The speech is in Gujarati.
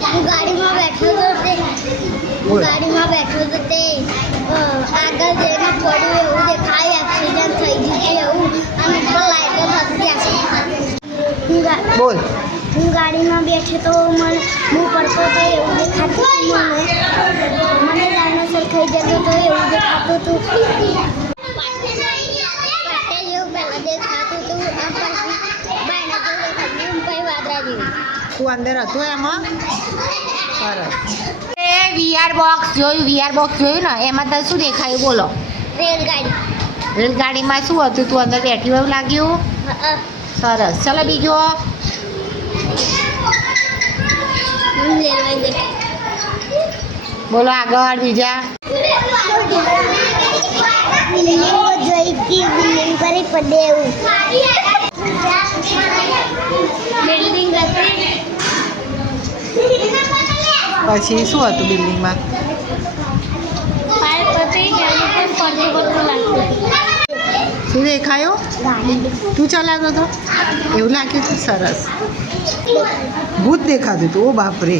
ગાડીમાં બેઠો તો તે ગાડીમાં બેઠો તો તે આગળ જઈને પડ્યું એવું દેખાય, એક્સિડન્ટ થઈ ગયું એવું, અને ઉપર લાઈટો થતી હશે. બોલ. હું ગાડીમાં બેઠે તો મને હું પડતો તો એવું દેખાતું હતું, મને ડાયનોસર ખાઈ જતો તો એવું દેખાતું હતું. પાટે જેવું પહેલાં દેખાતું હતું, આમ પછી બાયના જેવું દેખાતું, પછી વાદળા જેવું. તું અંદર હતો એમાં? સરસ. એ વીઆર બોક્સ જોયું ને, એમાં તને શું દેખાયું બોલો? રેલગાડી. રેલગાડીમાં શું હતું? તું અંદર બેઠી એવું લાગ્યું? સરસ. ચલો બીજો. બોલો આગળ બીજા. બિલ્ડિંગ કરી પડે એવું. બિલ્ડિંગ હતી. પછી શું હતું બિલ્ડિંગમાં? પાઇપ હતી, એની પર પડતું લાગતું. શું દેખાયું? તું ચલાવતો હતો એવું લાગ્યું હતું? સરસ. ભૂત દેખાતું હતું. ઓ બાપરે.